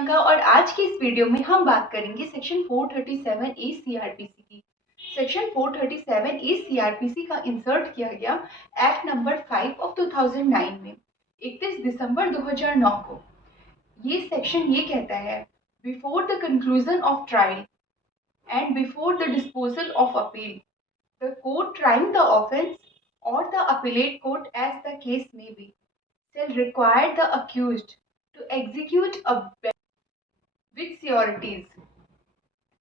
प्रियंका और आज की इस वीडियो में हम बात करेंगे सेक्शन 437 ए सीआरपीसी की। सेक्शन 437 ए सीआरपीसी का इंसर्ट किया गया एक्ट नंबर 5 ऑफ 2009 में 31 दिसंबर 2009 को। ये सेक्शन ये कहता है, before the conclusion of trial and before the disposal of appeal, the court trying the offence or the appellate court as the case may be shall require the accused to execute a bail with sureties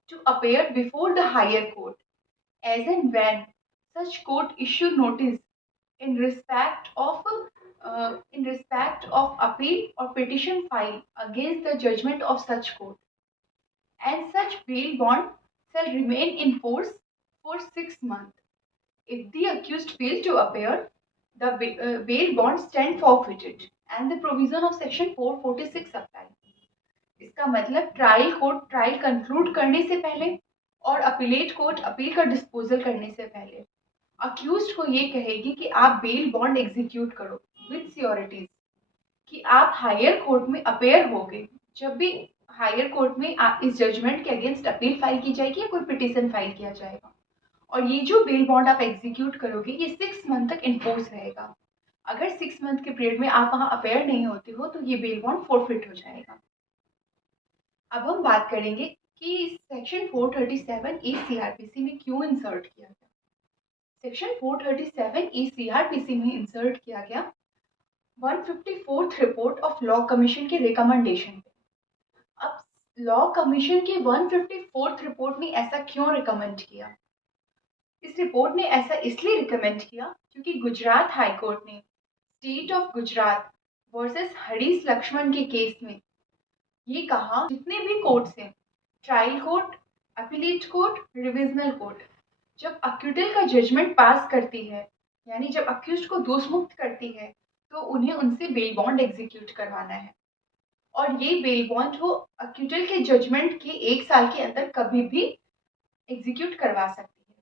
to appear before the higher court as and when such court issue notice in respect of appeal or petition filed against the judgment of such court, and such bail bond shall remain in force for 6 months. If the accused fails to appear, the bail bond stand forfeited and the provision of section 446 apply. इसका मतलब trial court trial conclude करने से पहले और appellate court appeal का disposal करने से पहले अक्यूज्ड को ये कहेगी कि आप बेल बॉन्ड एग्जीक्यूट करो विद सियोरिटीज, कि आप हायर कोर्ट में अपेयर होगे। जब भी हायर कोर्ट में इस जजमेंट के अगेंस्ट अपील फाइल की जाएगी या कोई पिटीशन फाइल किया जाएगा, और ये जो बेल बॉन्ड आप एग्जीक्यूट करोगे ये 6 मंथ तक इन्फोर्स रहेगा। अगर 6 मंथ के पीरियड में आप वहाँ अपेयर नहीं होते हो तो ये बेल बॉन्ड फोरफिट हो जाएगा। अब हम बात करेंगे कि सेक्शन 437 ए सीआरपीसी में क्यों इंसर्ट किया गया। सेक्शन 437 ए सीआरपीसी में इंसर्ट किया गया 154th report of law commission के रिकमेंडेशन पे। अब लॉ कमीशन के 154th रिपोर्ट ने ऐसा क्यों रिकमेंड किया? इस रिपोर्ट ने ऐसा इसलिए रिकमेंड किया क्योंकि गुजरात हाई कोर्ट ने state of Gujarat versus Harish Lakshman के केस में ये कहा, जितने भी कोर्ट्स हैं, trial court, appellate court, revisional court, जब अक्यूटल का जजमेंट पास करती है, यानी जब अक्यूज्ड को दोष मुक्त करती है, तो उन्हें उनसे बेल बॉन्ड एग्जीक्यूट करवाना है। और ये बेल बॉन्ड वो अक्यूटल के जजमेंट के 1 साल के अंदर कभी भी एग्जीक्यूट करवा सकती है।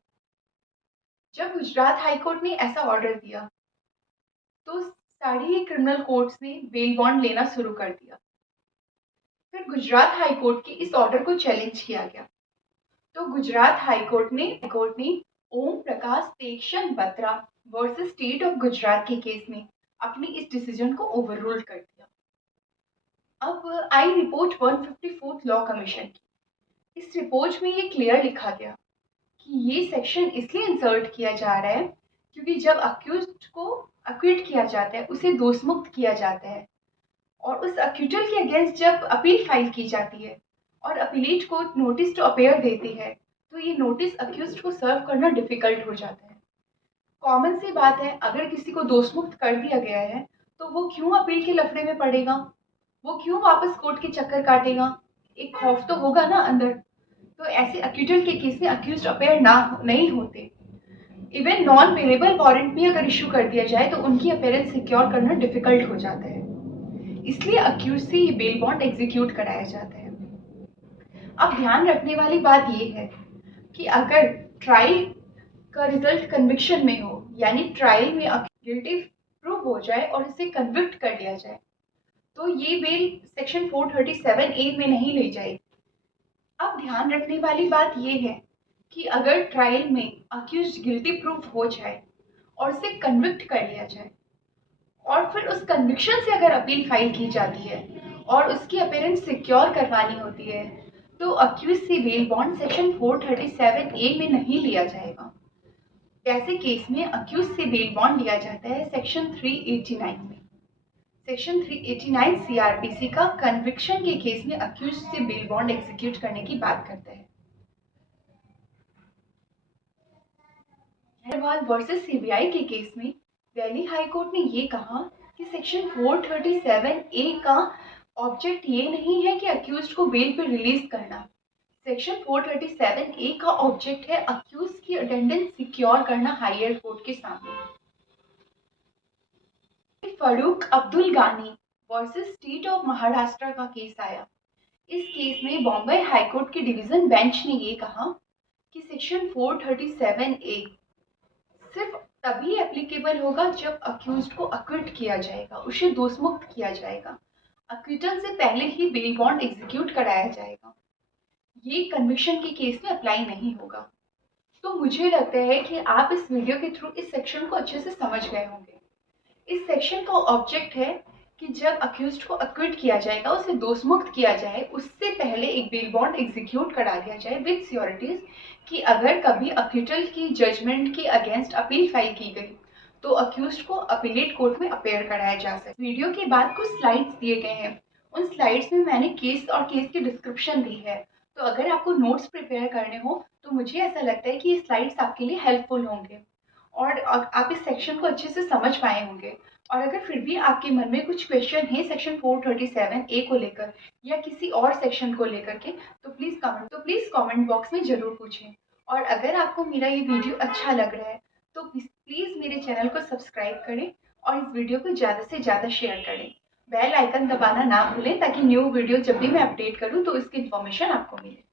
जब गुजरात हाई कोर्ट ने ऐसा ऑर्डर दिया तो सारी क्रिमिनल कोर्ट्स ने बेल बॉन्ड लेना शुरू कर दिया। फिर गुजरात हाई कोर्ट के इस ऑर्डर को चैलेंज किया गया, तो गुजरात हाई कोर्ट ने ओम प्रकाश तेक्षण Batra versus state of Gujarat के केस में अपनी इस डिसीजन को ओवररूल कर दिया। अब आई रिपोर्ट 154th लॉ कमीशन की। इस रिपोर्ट में ये क्लियर लिखा गया कि ये सेक्शन इसलिए इंसर्ट किया जा रहा है क्योंकि जब अक्यूज्ड को अक्विट किया जाता है, उसे दोष मुक्त किया जाता है, और उस अक्यूटल के अगेंस्ट जब अपील फाइल की जाती है और appellate court notice to appear देती है, तो ये नोटिस अक्यूज्ड को सर्व करना डिफिकल्ट हो जाता है। कॉमन सी बात है, अगर किसी को दोष मुक्त कर दिया गया है तो वो क्यों अपील के लफड़े में पड़ेगा, वो क्यों वापस कोर्ट के चक्कर काटेगा? एक खौफ तो होगा ना अंदर। तो ऐसे अक्यूटल के केस में अक्यूज्ड अपेयर नहीं होते। इवन नॉन बेलेबल वारंट भी अगर इशू कर दिया जाए तो उनकी अपेयरेंस सिक्योर करना डिफिकल्ट हो जाता है, इसलिए अक्यूज से ये बेल बॉन्ड एग्जीक्यूट कराया जाता है। अब ध्यान रखने वाली बात ये है कि अगर ट्रायल का रिजल्ट कन्विक्शन में हो, यानी ट्रायल में गिल्टी प्रूव हो जाए और इसे कन्विक्ट कर लिया जाए, तो ये बेल सेक्शन 437A में नहीं ली जाएगी। अब ध्यान रखने वाली बात ये है कि अगर ट्रायल में अक्यूज गिल्टी प्रूव हो जाए और इसे कन्विक्ट कर लिया जाए, और फिर उस कन्विक्शन से अगर अपील फाइल की जाती है और उसकी अपीयरेंस सिक्योर करवानी होती है, तो अक्यूज से बेल बॉन्ड सेक्शन 437A में नहीं लिया जाएगा। ऐसे केस में अक्यूज से बेल बॉन्ड लिया जाता है सेक्शन 389 में। सेक्शन 389 सीआरपीसी का कन्विक्शन के केस में अक्यूज से बेल बॉन्ड एग्जीक्यूट करने की बात करता है। अग्रवाल वर्सेस सीबीआई के केस में दिल्ली हाई कोर्ट ने ये कहा कि सेक्शन 437A का ऑब्जेक्ट ये नहीं है कि अक्यूज्ड को बेल पर रिलीज करना। सेक्शन 437A का ऑब्जेक्ट है अक्यूज्ड की अटेंडेंस सिक्योर करना हायर कोर्ट के सामने। फारूक अब्दुल गानी वर्सेस स्टेट ऑफ महाराष्ट्र का केस आया। इस केस में बॉम्बे हाई कोर्ट के डिवीजन बेंच ने ये कहा कि सेक्शन 437A सिर्फ तभी एप्लीकेबल होगा जब अक्यूज्ड को अक्विट किया जाएगा, उसे दोषमुक्त किया जाएगा। अक्विटल से पहले ही बेल बॉन्ड एग्जीक्यूट कराया जाएगा। ये कन्विक्शन के केस में अप्लाई नहीं होगा। तो मुझे लगता है कि आप इस वीडियो के थ्रू इस सेक्शन को अच्छे से समझ गए होंगे। इस सेक्शन का ऑब्जेक्ट है कि जब अक्यूज्ड को अक्विट किया जाएगा, उसे दोष मुक्त किया जाए, उससे पहले एक बेल बॉन्ड एग्जीक्यूट करा दिया जाए विद श्योरिटीज कि अगर कभी अक्विटल की जजमेंट के अगेंस्ट अपील फाइल की गई तो अक्यूज्ड को अपीलेट कोर्ट में अपेयर कराया जा सके। वीडियो के बाद कुछ स्लाइड्स दिए गए हैं। उन स्लाइड्स में मैंने केस और केस की डिस्क्रिप्शन दी है। तो अगर आपको नोट्स प्रिपेयर करने हो तो मुझे ऐसा लगता है कि ये स्लाइड्स आपके लिए हेल्पफुल होंगे और आप इस सेक्शन को अच्छे से समझ पाए होंगे। और अगर फिर भी आपके मन में कुछ क्वेश्चन है सेक्शन 437 ए को लेकर या किसी और सेक्शन को लेकर के, तो प्लीज कमेंट बॉक्स में जरूर पूछें। और अगर आपको मेरा ये वीडियो अच्छा लग रहा है तो प्लीज मेरे चैनल को सब्सक्राइब करें और इस वीडियो को ज़्यादा से ज़्यादा शेयर करें। बेल आइकन दबाना ना भूलें ताकि न्यू वीडियो जब भी मैं अपडेट करूँ तो इसकी इन्फॉर्मेशन आपको मिले।